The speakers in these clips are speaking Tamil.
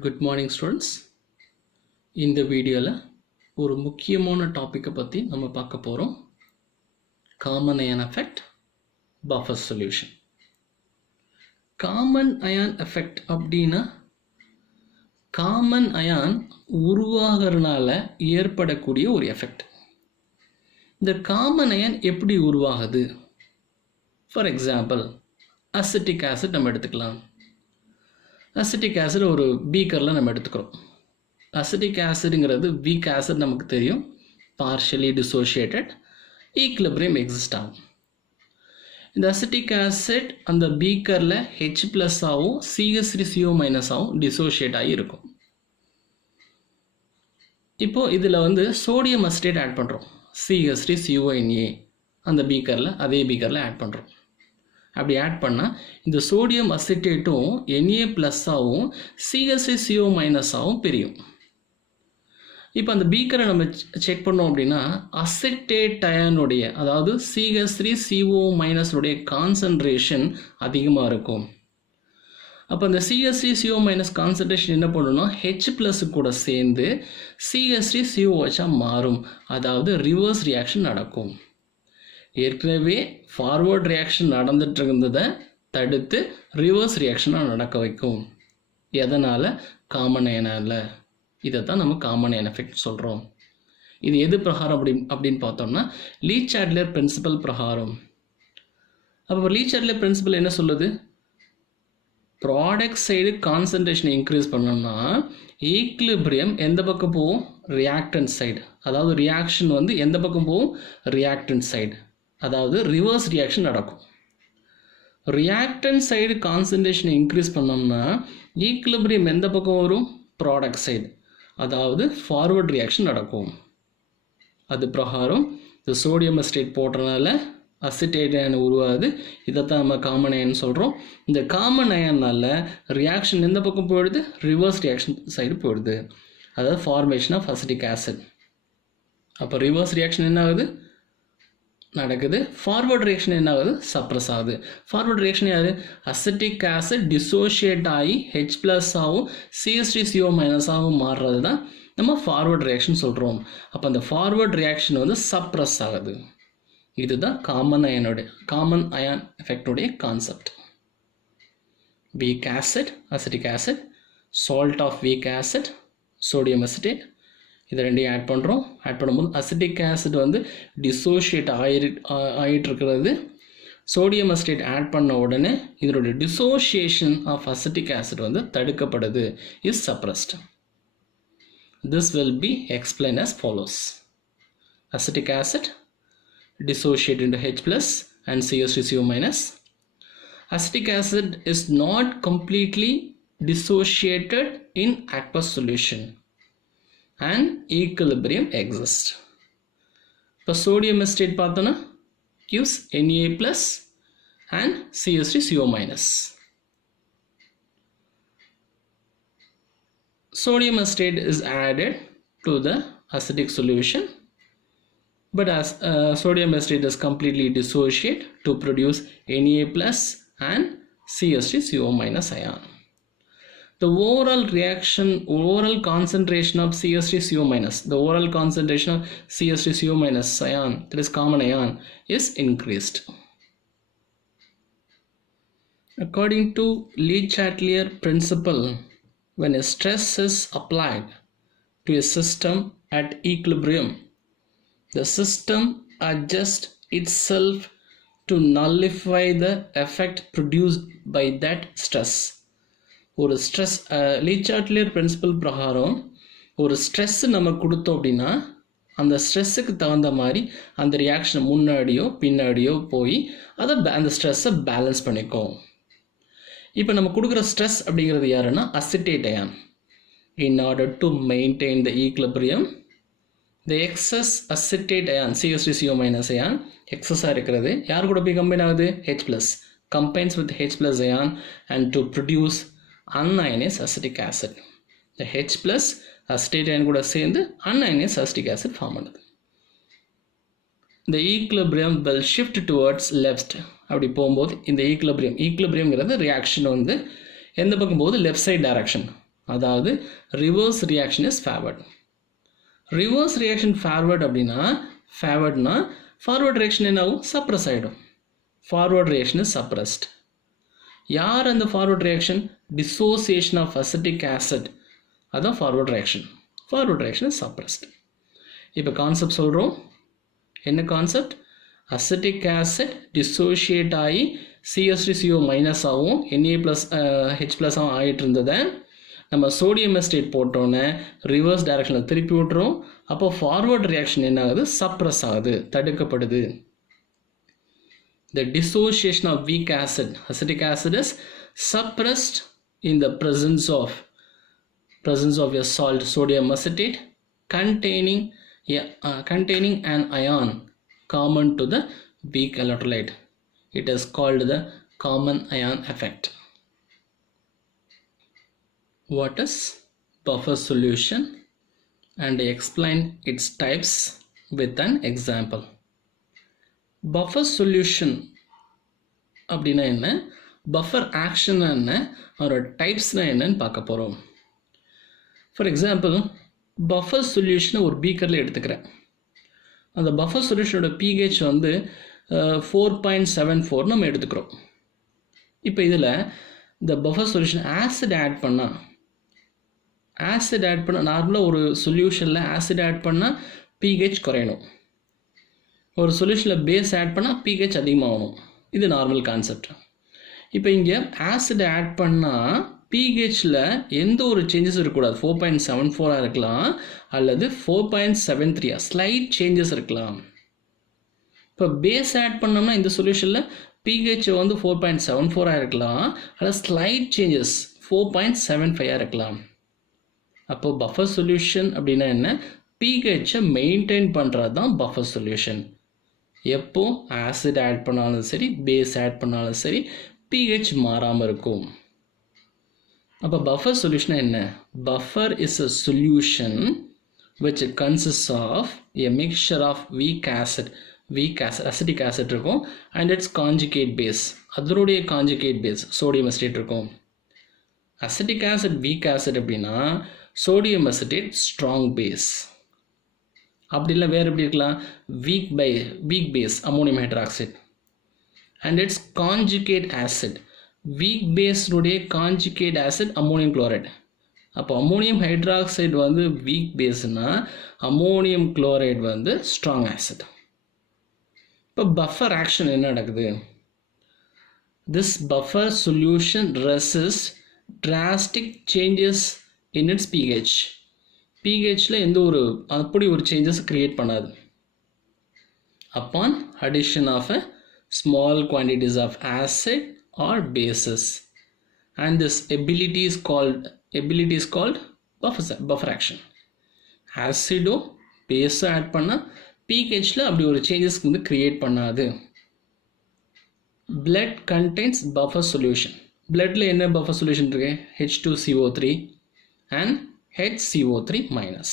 Good morning students. இந்த வீடியோவில் ஒரு முக்கியமான டாப்பிக்கை பற்றி நம்ம பார்க்க போகிறோம். Common ion effect, buffer solution. Common ion effect அப்படின்னா காமன் அயான் உருவாகிறதுனால ஏற்படக்கூடிய ஒரு எஃபெக்ட். இந்த காமன் அயான் எப்படி உருவாகுது? ஃபார் எக்ஸாம்பிள், அசிட்டிக் ஆசிட் நம்ம எடுத்துக்கலாம். அசிட்டிக் ஆசிட் ஒரு பீக்கரில் நம்ம எடுத்துக்கிறோம். அசிட்டிக் ஆசிடுங்கிறது வீக் ஆசிட் நமக்கு தெரியும், பார்ஷியலி டிசோஷியேட்டட், ஈக்லிபிரியம் எக்ஸிஸ்ட் ஆகும். இந்த அசிட்டிக் ஆசிட் அந்த பீக்கரில் H+ ஆகும், CH3CO- ஆகும் டிசோஷியேட் ஆகி இருக்கும். இப்போது இதில் சோடியம் அசிட்டேட் ஆட் பண்ணுறோம், CH3CONA அந்த பீக்கரில் அதே பீக்கரில் ஆட் பண்ணுறோம். அப்படி ஆட் பண்ணால் இந்த சோடியம் அசிட்டேட்டும் Na+ ஆகும், CH3CO- ஆகும் பிரியும். இப்போ அந்த பீக்கரை நம்ம செக் பண்ணோம் அப்படின்னா அசிட்டேட் அயானுடைய, அதாவது CH3CO- கான்சன்ட்ரேஷன் அதிகமாக இருக்கும். அப்போ அந்த CH3CO- கான்சன்ட்ரேஷன் என்ன பண்ணணும்னா H+ கூட சேர்ந்து CH3COH மாறும், அதாவது ரிவர்ஸ் ரியாக்ஷன் நடக்கும். ஏற்கனவே ஃபார்வர்ட் ரியாக்ஷன் நடந்துட்டு இருந்ததை தடுத்து ரிவர்ஸ் ரியாக்ஷனாக நடக்க வைக்கும். எதனால்? காமன் அயனால். இதை தான் நம்ம காமன் அயன் எஃபெக்ட் சொல்கிறோம். இது எது பிரகாரம் அப்படின்னு பார்த்தோம்னா லீ-சாட்லர் பிரின்சிபல் பிரகாரம். அப்போ லீ-சாட்லர் பிரின்சிபல் என்ன சொல்லுது? ப்ராடக்ட் சைடு கான்சன்ட்ரேஷனை இன்க்ரீஸ் பண்ணோம்னா ஈக்லிபிரியம் எந்த பக்கம் போகும்? Reactant side. அதாவது ரியாக்ஷன் எந்த பக்கம் போகும்? Reactant side. அதாவது ரிவர்ஸ் ரியாக்ஷன் நடக்கும். ரியாக்டன்ட் சைடு கான்சன்ட்ரேஷனை இன்க்ரீஸ் பண்ணோம்னா ஈக்லிபிரியம் எந்த பக்கம் வரும்? Product side. அதாவது ஃபார்வர்ட் ரியாக்ஷன் நடக்கும். அது பிரகாரம் இந்த சோடியம் அசிட்டேட் போடுறதுனால அசிட்டேட் அயன் உருவாகுது. இதைத்தான் நம்ம காமன் அயன் சொல்கிறோம். இந்த காமன் அயனால் ரியாக்ஷன் எந்த பக்கம் போயிடுது? ரிவர்ஸ் ரியாக்ஷன் சைடு போயிடுது. அதாவது ஃபார்மேஷன் ஆஃப் அசிட்டிக் ஆசிட். அப்போ ரிவர்ஸ் ரியாக்ஷன் என்ன ஆகுது? நடக்குது. ஃபார்வர்ட் ரியாக்ஷன் என்ன ஆகுது? சப்ரஸ் ஆகுது. ஃபார்வர்ட் ரியாக்ஷன் யாரு? அசிட்டிக் ஆசிட் டிசோஷியேட் ஆகி H+ ஆகும், CH3CO- ஆகும் மாறுறது தான் நம்ம ஃபார்வர்ட் ரியாக்ஷன் சொல்கிறோம். அப்போ அந்த ஃபார்வர்ட் ரியாக்ஷன் சப்ரஸ் ஆகுது. இதுதான் காமன் அயான் எஃபெக்டுடைய concept. Weak acid, acetic acid, salt of weak acid, sodium acetate, இதை ரெண்டையும் ஆட் பண்ணுறோம். ஆட் பண்ணும்போது அசிட்டிக் ஆசிட் டிசோஷியேட் ஆகிட்டு இருக்கிறது. சோடியம் அசிட்டேட் ஆட் பண்ண உடனே இதனுடைய டிசோஷியேஷன் ஆஃப் அசிட்டிக் ஆசிட் தடுக்கப்படுது, is suppressed. This will be explain as follows. Acetic acid dissociate into H+ and CH3CO-. Acetic acid is not completely dissociated in aqueous solution and equilibrium exists. இப்போ sodium acetate பார்த்தோன்னா gives Na+ and CH3CO-. Sodium acetate is added to the acidic solution, but as sodium acetate is completely dissociate to produce Na+ and CH3CO- ion. The overall concentration of CH3CO-, the overall concentration of CH3CO- ion, that is common ion, is increased. According to Lii-Chatelier principle, when a stress is applied to a system at equilibrium, the system adjusts itself to nullify the effect produced by that stress. ஒரு ஸ்ட்ரெஸ், லீ-சாட்லியர் பிரின்சிபல் பிரகாரம் ஒரு ஸ்ட்ரெஸ் நம்ம கொடுத்தோம் அப்படின்னா அந்த ஸ்ட்ரெஸ்ஸுக்கு தகுந்த மாதிரி அந்த ரியாக்ஷன் முன்னாடியோ பின்னாடியோ போய் அந்த ஸ்ட்ரெஸ்ஸை பேலன்ஸ் பண்ணிக்கும். இப்போ நம்ம கொடுக்குற ஸ்ட்ரெஸ் அப்படிங்கிறது யாருன்னா acetate ion. In order to maintain the equilibrium, the excess acetate ion, CH3CO- ion எக்ஸஸாக இருக்கிறது யார் கூட போய் கம்பைன் ஆகுது? H+, combines with H+ ion and to produce unionized acetic acid. The H+ acetate ion கூட சேர்ந்து unionized acetic acid ஃபார்ம் பண்ணுது. The equilibrium will shift towards left. அப்படி போகும்போது இந்த ஈக்லிபிரியம்ங்கிறது ரியாக்ஷன் எந்த பக்கம் போகுது? Left side direction. அதாவது reverse reaction is favoured. Reverse reaction forward அப்படின்னா ஃபேவர்ட்னா ஃபார்வர்ட் ரியாக்ஷன் என்ன ஆகும்? சப்ரஸ் ஆகிடும். Forward reaction is suppressed. யார் அந்த forward reaction? Dissociation of acetic acid, அதான் forward reaction. Forward reaction is suppressed. இப்போ கான்செப்ட் சொல்கிறோம். என்ன கான்செப்ட்? அசிட்டிக் ஆசிட் டிசோஷியேட் ஆகி CH3CO மைனஸ் ஆகும், Na+H+ ஆகிட்டு இருந்ததை நம்ம சோடியம் எஸ்டேட் போட்டோன்னே ரிவர்ஸ் டைரக்ஷனில் திருப்பி விட்டுறோம். அப்போ ஃபார்வர்ட் ரியாக்ஷன் என்ன ஆகுது? சப்ரஸ் ஆகுது, தடுக்கப்படுது. The dissociation of weak acid, acetic acid, is suppressed in the presence of a salt, sodium acetate, containing an ion common to the weak electrolyte. It is called the common ion effect. What is buffer solution? And explain its types with an example. Buffer solution அப்படின்னா என்ன, பஃபர் ஆக்ஷன்னா என்ன, அதோட டைப்ஸ்னால் என்னன்னு பார்க்க போகிறோம். ஃபார் எக்ஸாம்பிள், பஃபர் சொல்யூஷனை ஒரு பீக்கரில் எடுத்துக்கிறேன். அந்த பஃபர் சொல்யூஷனோட pH வந்து 4.74 நம்ம எடுத்துக்கிறோம். இப்போ இதில் இந்த பஃபர் சொல்யூஷன் ஆசிட் ஆட் பண்ணால் நார்மலாக ஒரு சொல்யூஷனில் ஆசிட் ஆட் பண்ணால் pH குறையணும். ஒரு சொல்யூஷனில் பேஸ் ஆட் பண்ணால் pH அதிகமாகணும். இது நார்மல் கான்செப்ட். இப்போ இங்கே ஆசிட் ஆட் பண்ணால் pHல எந்த ஒரு சேஞ்சஸும் இருக்கக்கூடாது. 4.74 இருக்கலாம் அல்லது 4.73 ஸ்லைட் சேஞ்சஸ் இருக்கலாம். இப்போ பேஸ் ஆட் பண்ணோம்னா இந்த சொல்யூஷனில் pH வந்து 4.74 இருக்கலாம் அல்லது ஸ்லைட் சேஞ்சஸ் 4.75 இருக்கலாம். அப்போ பஃபர் சொல்யூஷன் அப்படின்னா என்ன? pH மெயின்டைன் பண்ணுறது தான் பஃபர் சொல்யூஷன். எப்போ ஆசிட் ஆட் பண்ணாலும் சரி, பேஸ் ஆட் பண்ணாலும் சரி, pH மாறாமல் இருக்கும். அப்போ பஃபர் சொல்யூஷன் என்ன? Buffer is a solution which consists of a mixture of weak acid, acidic acid இருக்கும், and its conjugate base, அதனுடைய conjugate base sodium acetate இருக்கும். acidic acid, weak acid அப்படின்னா sodium acetate strong base. அப்படி இல்லை வேறு எப்படி இருக்கலாம்? Weak base ammonium hydroxide and its conjugate acid. Weak பேஸுடைய கான்ஜுகேட் ஆசிட் அம்மோனியம் குளோரைடு. அப்போ அம்மோனியம் ஹைட்ராக்சைடு வந்து வீக் பேஸ்னா அம்மோனியம் குளோரைடு வந்து ஸ்ட்ராங் ஆசிட். இப்போ பஃபர் ஆக்ஷன் என்ன நடக்குது? This buffer solution resist drastic changes in its pH. pHல எந்த ஒரு அப்படி ஒரு சேஞ்சஸ் கிரியேட் பண்ணாது. Upon addition of a small quantities of acid or bases, and this ability is called buffer action. ஆசிடோ பேஸோ ஆட் பண்ணால் pHல அப்படி ஒரு சேஞ்சஸ் வந்து கிரியேட் பண்ணாது. Blood contains buffer solution. பிளட்ல என்ன பஃபர் சொல்யூஷன் இருக்கு? H2CO3 and HCO3 minus.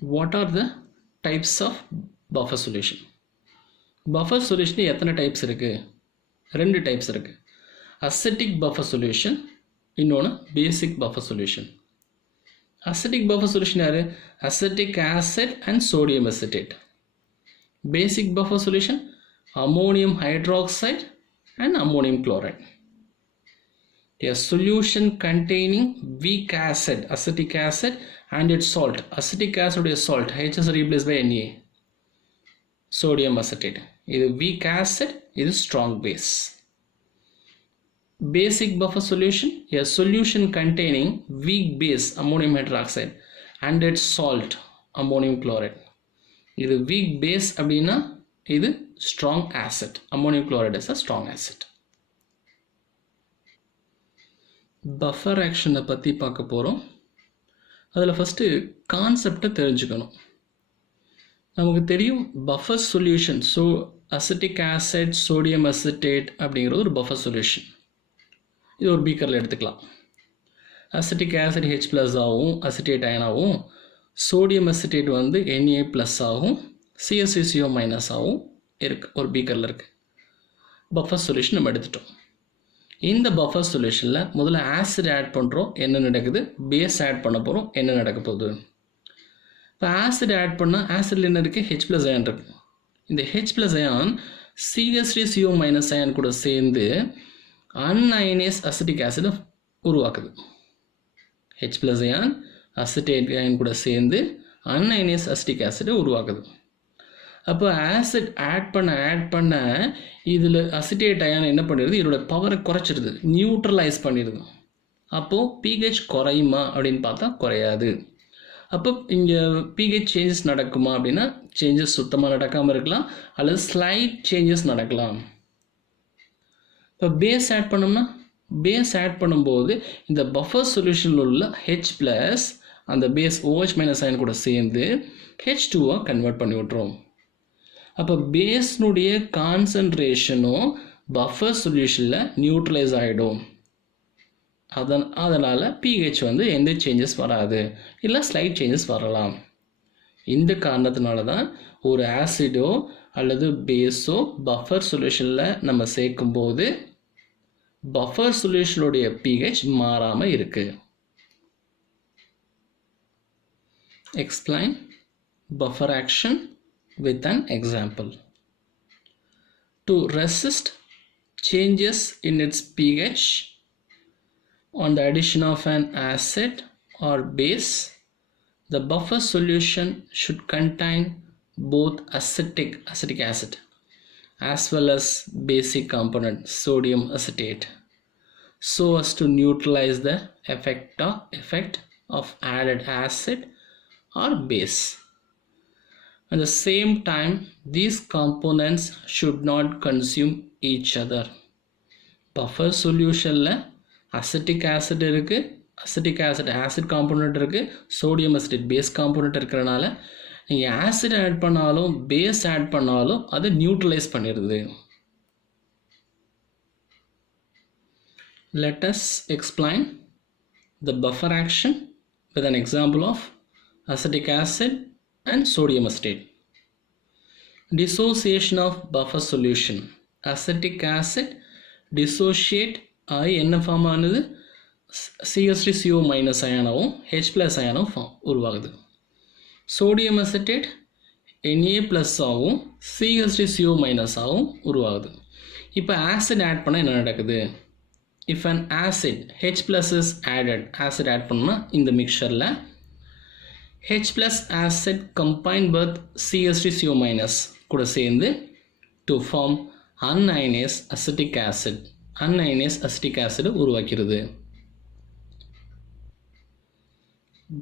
What are the types of buffer solution? Buffer solution எத்தனை டைப்ஸ் இருக்கு? 2 டைப்ஸ் இருக்கு. அசிட்டிக் பஃபர் சொல்யூஷன், இன்னொன்று basic buffer solution. Acetic buffer solution யாரு? Acetic acid and sodium acetate. Basic buffer solution ammonium hydroxide and ammonium chloride. A solution containing weak acid, acetic acid and its salt. Acetic acid is salt, H is replaced by Na, sodium acetate. This weak acid, this is strong base. Basic buffer solution, a solution containing weak base, ammonium hydroxide and its salt, ammonium chloride. This weak base அப்படினா இது strong acid. Ammonium chloride is a strong acid. Buffer ஆக்ஷனை பற்றி பார்க்க போகிறோம். அதில் ஃபஸ்ட்டு கான்செப்டை தெரிஞ்சுக்கணும். நமக்கு தெரியும் buffer solution. Acetic acid, sodium acetate அப்படிங்கிறது ஒரு பஃபர் சொல்யூஷன். இது ஒரு பீக்கரில் எடுத்துக்கலாம். அசிட்டிக் ஆசிட் H+ ஆகும், அசிட்டேட் அயனாகவும், சோடியம் அசிட்டேட் வந்து Na+ ஆகும், CH3CO- ஆகும் இருக்குது, ஒரு பீக்கரில் இருக்குது. பஃபர் சொல்யூஷன் நம்ம எடுத்துட்டோம். இந்த பஃபர் சொல்யூஷனில் முதல்ல ஆசிட் ஆட் பண்ணுறோம், என்ன நடக்குது, பேஸ் ஆட் பண்ண போகிறோம், என்ன நடக்க போகுது. இப்போ ஆசிட் ஆட் பண்ணால் ஆசிடில் என்ன இருக்குது, H + அயன் இருக்குது. இந்த H + அயான் CH3CO- அயன் கூட சேர்ந்து அன்அயனைஸ் அசிட்டிக் ஆசிட் உருவாக்குது. H + அயான் அசிட்டேட் அயன் கூட சேர்ந்து அன்அயனைஸ் அசிட்டிக் ஆசிடை உருவாக்குது. அப்போ ஆசிட் ஆட் பண்ண இதில் அசிட்டேட் அயான் என்ன பண்ணிடுது, இதோட பவரை குறைச்சிடுது, நியூட்ரலைஸ் பண்ணிடுது. அப்போது pH குறையுமா அப்படின்னு பார்த்தா குறையாது. அப்போ இங்கே pH சேஞ்சஸ் நடக்குமா அப்படின்னா சேஞ்சஸ் சுத்தமாக நடக்காமல் இருக்கலாம், அல்லது ஸ்லைட் சேஞ்சஸ் நடக்கலாம். இப்போ பேஸ் ஆட் பண்ணோம்னா, பேஸ் ஆட் பண்ணும்போது இந்த பஃபர் சொல்யூஷனில் உள்ள H+ அந்த பேஸ் OH- அயன் கூட சேர்ந்து H2 கன்வெர்ட் பண்ணி விட்ருவோம். அப்போ பேஸ்னுடைய கான்சன்ட்ரேஷனும் பஃபர் சொல்யூஷனில் நியூட்ரலைஸ் ஆகிடும். அதனால் pH வந்து எந்த சேஞ்சஸ் வராது, இல்லை ஸ்லைட் சேஞ்சஸ் வரலாம். இந்த காரணத்தினால தான் ஒரு ஆசிடோ அல்லது பேஸோ பஃபர் சொல்யூஷனில் நம்ம சேர்க்கும்போது பஃபர் சொல்யூஷனுடைய pH மாறாமல் இருக்குது. Explain buffer action with an example. To resist changes in its pH on the addition of an acid or base, the buffer solution should contain both acetic acid as well as basic component sodium acetate, so as to neutralize the effect of added acid or base. At the same time, these components should not consume each other. Buffer solutionல அசிட்டிக் ஆசிட் இருக்குது, அசிட்டிக் ஆசிட் காம்போனண்ட் இருக்குது, சோடியம் அசிட்டேட் பேஸ் காம்போனண்ட் இருக்கிறனால நீங்கள் ஆசிட் ஆட் பண்ணாலும் பேஸ் ஆட் பண்ணாலும் அதை நியூட்ரலைஸ் பண்ணிடுது. Let us explain the buffer action with an example of acetic acid and sodium acetate. Dissociation of buffer solution. Acetic acid dissociate ஆகி என்ன ஃபார்ம் ஆனது, CH3CO- அயனாகவும் H+ அயனாகவும் உருவாகுது. சோடியம் அசிட்டேட் Na+ ஆகவும் CH3CO- ஆகவும் உருவாகுது. இப்போ ஆசிட் ஆட் பண்ணால் என்ன நடக்குது, if an acid H+ is added, acid add பண்ணால் இந்த மிக்சரில் H+ acid combined with CH3CO- கூட சேர்ந்து to form unionized acetic acid, unionized acetic acid உருவாக்கிறது.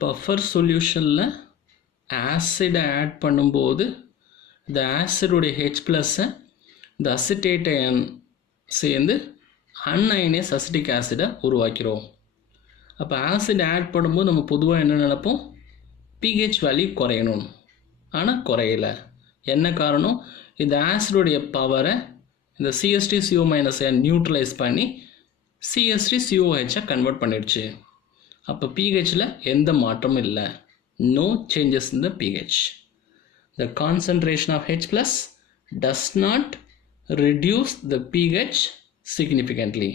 பஃபர் சொல்யூஷனில் ஆசிடை ஆட் பண்ணும்போது இந்த ஆசிடுடைய H+-ஐ இந்த அசிட்டேட் அயன் சேர்ந்து அன்அயனைஸ் அசிட்டிக் ஆசிடை உருவாக்கிறோம். அப்போ ஆசிட் ஆட் பண்ணும்போது நம்ம பொதுவாக என்ன நினைப்போம், pH வேல்யூ குறையணும், ஆனால் குறையலை. என்ன காரணம், இந்த ஆசிடுடைய பவரை இந்த CH3CO- அயன் நியூட்ரலைஸ் பண்ணி CH3COH கன்வெர்ட் பண்ணிடுச்சு. அப்போ pHல எந்த மாற்றமும் இல்லை, no changes in the pH. The concentration of H+ does not reduce the pH significantly.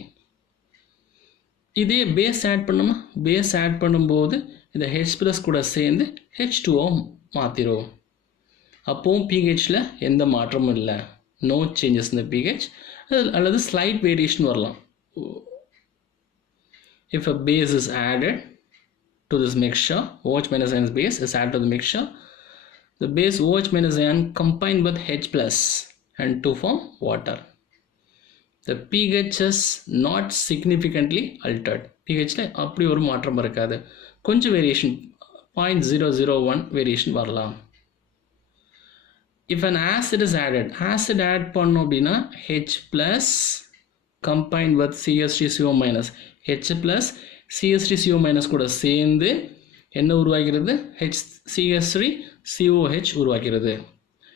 இதே பேஸ் ஆட் பண்ணோமா, பேஸ் ஆட் பண்ணும்போது இந்த H+ கூட சேர்ந்து H2O மாற்றிடும். அப்போவும் pHல எந்த மாற்றமும் இல்லை, no changes in the pH, அல்லது slight variation வரலாம். If a base is added to this mixture, OH- ion base is added to the mixture, the base OH- ion combined with H+ and to form water. The pH is not significantly altered. pHல அப்படி ஒரு மாற்றம் இருக்காது, கொஞ்சம் வேரியேஷன் 0.001 வேரியேஷன் வரலாம். If an acid is added, acid add பண்ணோம் அப்படின்னா H+ combined with CH3CO-, H+ CH3CO- கூட சேர்ந்து என்ன உருவாகிறது, CH3COH உருவாகிறது.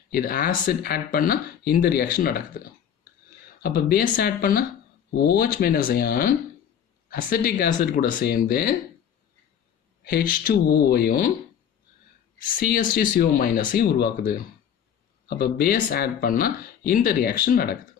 இது ஆசிட் ஆட் பண்ணால் இந்த ரியாக்ஷன் நடக்குது. அப்போ பேஸ் ஆட் பண்ணால் OH- அயான் அசிட்டிக் ஆசிட் கூட சேர்ந்து H2Oவையும் CH3CO- உருவாக்குது. அப்போ பேஸ் ஆட் பண்ணால் இந்த ரியாக்ஷன் நடக்குது.